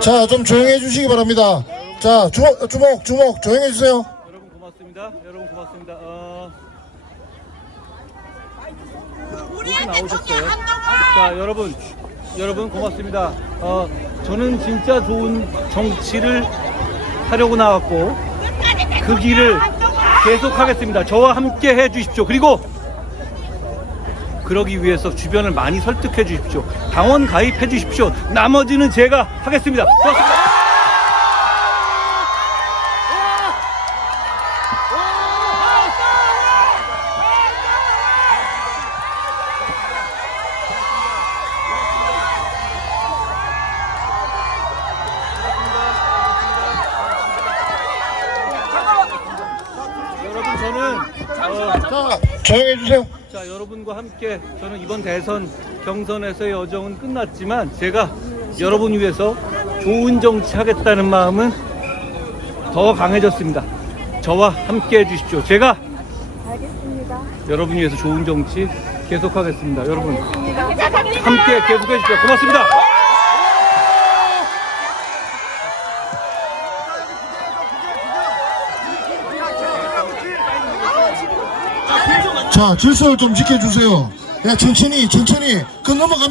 자, 좀 조용히 해주시기 바랍니다. 자, 주먹, 주먹, 주먹, 조용히 해주세요. 여러분 고맙습니다. 여러분 고맙습니다. 어... 나오셨어요. 자, 여러분, 여러분 고맙습니다. 어, 저는 진짜 좋은 정치를 하려고 나왔고 그 길을 계속하겠습니다. 저와 함께 해 주십시오. 그리고 그러기 위해서 주변을 많이 설득해 주십시오. 당원 가입해 주십시오. 나머지는 제가 하겠습니다. 고맙습니다. 자, 조용히 해주세요. 자 여러분과 함께 저는 이번 대선 경선에서의 여정은 끝났지만 제가 여러분 위해서 좋은 정치 하겠다는 마음은 더 강해졌습니다. 저와 함께 해주십시오. 제가 알겠습니다. 여러분 위해서 좋은 정치 계속하겠습니다. 여러분 함께 계속해 주십시오. 고맙습니다. 자, 질서를 좀 지켜주세요. 야, 천천히, 천천히. 그 넘어갑니다.